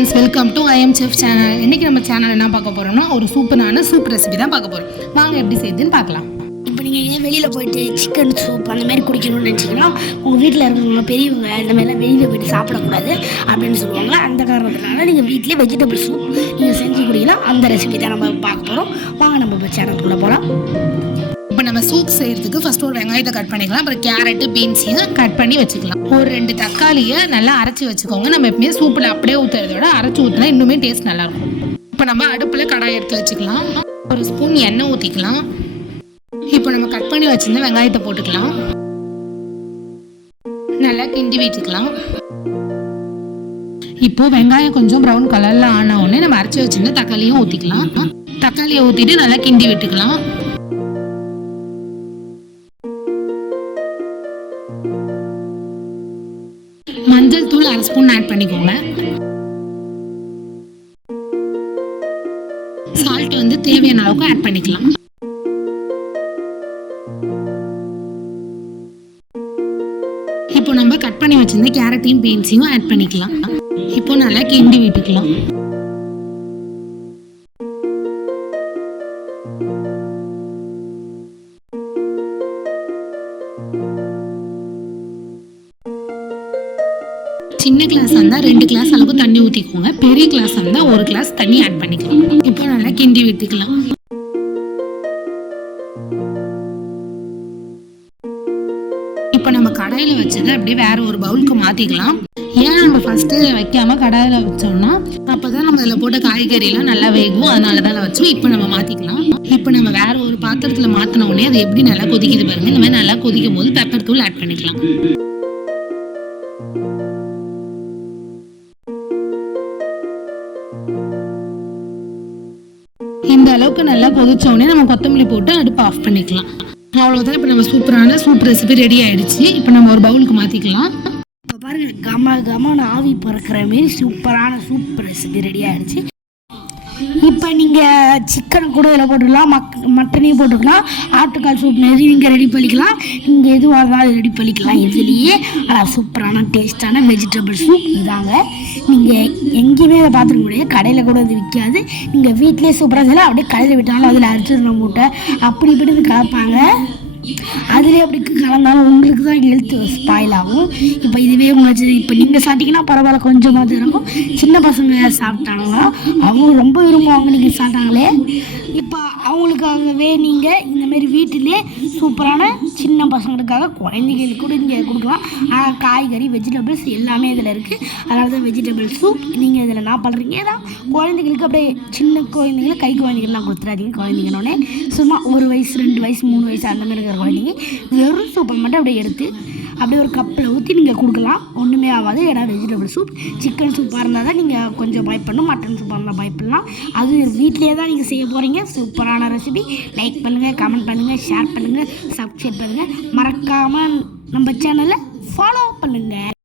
Friends welcome to I M chef channel இன்றைக்கி நம்ம channel என்ன பார்க்க போகிறோம்னா ஒரு சூப்பரான சூப் ரெசிபி தான் பார்க்க போகிறோம் வாங்க எப்படி செய்யுதுன்னு பார்க்கலாம். இப்போ நீங்கள் ஏன் வெளியில் போயிட்டு சிக்கன் சூப் அந்த மாதிரி குடிக்கணும்னு நினச்சிங்கன்னா உங்கள் வீட்டில் இருக்கிறவங்க பெரியவங்க இந்த மாதிரிலாம் வெளியில் போயிட்டு சாப்பிடக்கூடாது அப்படின்னு சொல்லுவாங்க அந்த காரணத்தினால நீங்கள் வீட்டிலே வெஜிடபிள் சூப் நீங்கள் செஞ்சு குடிக்கலாம். அந்த ரெசிபி தான் நம்ம பார்க்க போகிறோம் வாங்க நம்ம இப்போ சேனலுக்குள்ளே போகலாம் இப்போ நம்ம சூப் செய்யறதுக்கு ஃபர்ஸ்ட் ஒரு வெங்காயத்தை கட் பண்ணிக்கலாம். அப்புறம் கேரட்டு பீன்ஸையும் கட் பண்ணி வச்சுக்கலாம். ஒரு ரெண்டு தக்காளியை நல்லா அரைச்சி வச்சுக்கோங்க. நம்ம எப்பவுமே சூப்பில் அப்படியே ஊற்றுறத விட அரைச்சி ஊற்றினா இன்னுமே டேஸ்ட் நல்லாயிருக்கும். இப்போ நம்ம அடுப்பில் கடாய் எடுத்து வச்சுக்கலாம். ஒரு ஸ்பூன் எண்ணெய் ஊற்றிக்கலாம் இப்போ நம்ம கட் பண்ணி வச்சிருந்த வெங்காயத்தை போட்டுக்கலாம். நல்லா கிண்டி விட்டுக்கலாம். இப்போ வெங்காயம் கொஞ்சம் ப்ரௌன் கலரில் ஆன உடனே நம்ம அரைச்சி வச்சிருந்த தக்காளியும் ஊற்றிக்கலாம் தக்காளியை ஊற்றிட்டு நல்லா கிண்டி விட்டுக்கலாம். அரை ஸ்பூன் ஆட் பண்ணிக்கோங்க. சால்ட் வந்து தேவையான அளவுக்கு ஆட் பண்ணிக்கலாம். இப்போ நம்ம கட் பண்ணி வச்சிருந்த கேரட்டையும் பீன்ஸையும் ஆட் பண்ணிக்கலாம். இப்போ நல்லா கிண்டி விட்டுக்கலாம். சின்ன கிளாஸ் இருந்தால் ரெண்டு கிளாஸ் அளவு தண்ணி ஊற்றிக்கோங்க பெரிய கிளாஸ் இருந்தால் ஒரு கிளாஸ் தண்ணி ஆட் பண்ணிக்கலாம். இப்போ நல்லா கிண்டி விட்டுக்கலாம். இப்போ நம்ம கடாயில் வச்சதை அப்படியே வேற ஒரு பவுலுக்கு மாற்றிக்கலாம் ஏன் நம்ம ஃபஸ்ட்டு வைக்காம கடாயில் வச்சோம்னா அப்போ தான் நம்ம அதில் போட்ட காய்கறிலாம் நல்லா வேகும். அதனால தான் வச்சோம். இப்போ நம்ம மாற்றிக்கலாம் இப்போ நம்ம வேற ஒரு பாத்திரத்தில் மாற்றின உடனே அது எப்படி நல்லா கொதிக்குது பாருங்க. இந்த மாதிரி நல்லா கொதிக்கும் போது பெப்பர் தூள் ஆட் பண்ணிக்கலாம். இந்த அளவுக்கு நல்லா கொதிச்ச உடனே நம்ம கொத்தமல்லி போட்டு அடுப்பு ஆஃப் பண்ணிக்கலாம். அவ்வளோதான் இப்போ நம்ம சூப்பரான சூப் ரெசிபி ரெடி ஆயிடுச்சு. இப்போ நம்ம ஒரு பவுலுக்கு மாற்றிக்கலாம் இப்போ பாருங்கள் கம கமன்னு ஆவி பறக்கிற மாரி சூப்பரான சூப் ரெசிபி ரெடி ஆயிடுச்சு. இப்போ நீங்கள் சிக்கன் கூட இதில் போட்டுக்கலாம் மக் மட்டனையும் போட்டுக்கலாம் ஆட்டுக்கால் சூப் மாரி நீங்கள் ரெடி பண்ணிக்கலாம். நீங்கள் எதுவாக இருந்தாலும் ரெடி பண்ணிக்கலாம். இதுலேயே ஆனால் சூப்பரான டேஸ்டான வெஜிடபிள் சூப் இதாங்க. நீங்கள் எங்கேயுமே அதை பார்த்துக்க முடியாது. கடையில் கூட அது விற்காது நீங்கள் வீட்டிலே சூப்பராக செய்யலாம். அப்படியே கடையில் விட்டாலும் அதில் அரிசி மூட்டை அப்படி இப்படின்னு கலப்பாங்க அதுலேயே அப்படி கலந்தாலும் உங்களுக்கு தான் ஹெல்த் ஸ்பாயில் ஆகும். இப்போ இதுவே உங்களுக்கு இப்போ நீங்கள் சாப்பிட்டீங்கன்னா பரவாயில்ல கொஞ்சமாக இருக்கும். சின்ன பசங்க சாப்பிட்டாங்கன்னா அவங்க ரொம்ப விரும்புவாங்க. நீங்கள் சாப்பிட்டாங்களே. இப்போ அவங்களுக்காகவே நீங்கள் இந்தமாரி வீட்டிலே சூப்பரான சின்ன பசங்களுக்காக குழந்தைகளுக்கு கூட இங்கே கொடுக்கலாம். ஆனால் காய்கறி வெஜிடபிள்ஸ் எல்லாமே இதில் இருக்குது அதனால தான் வெஜிடபிள் சூப் நீங்கள் இதில் என்ன பண்ணுறீங்க தான் குழந்தைகளுக்கு அப்படியே சின்ன குழந்தைங்கள கை குழந்தைகள்லாம் கொடுத்துறாதீங்க குழந்தைங்கன்னொடனே சும்மா ஒரு வயசு ரெண்டு வயசு மூணு வயசு அந்த மாதிரி இருக்கிற குழந்தைங்க வெறும் சூப்பை மட்டும் அப்படியே எடுத்து அப்படியே ஒரு கப்பில் ஊற்றி நீங்கள் கொடுக்கலாம். ஒன்றுமே ஆகாது. ஏன்னா வெஜிடபிள் சூப் சிக்கன் சூப்பாக இருந்தால் தான் நீங்கள் கொஞ்சம் பயப்படணும் மட்டன் சூப்பாக இருந்தால் பயப்படலாம் அது வீட்டிலே தான் நீங்கள் செய்ய போகிறீங்க சூப்பரான ரெசிபி லைக் பண்ணுங்கள் கமெண்ட் பண்ணுங்கள் ஷேர் பண்ணுங்கள் சப்ஸ்கிரைப் பண்ணுங்கள் மறக்காமல் நம்ம சேனலை ஃபாலோ பண்ணுங்கள்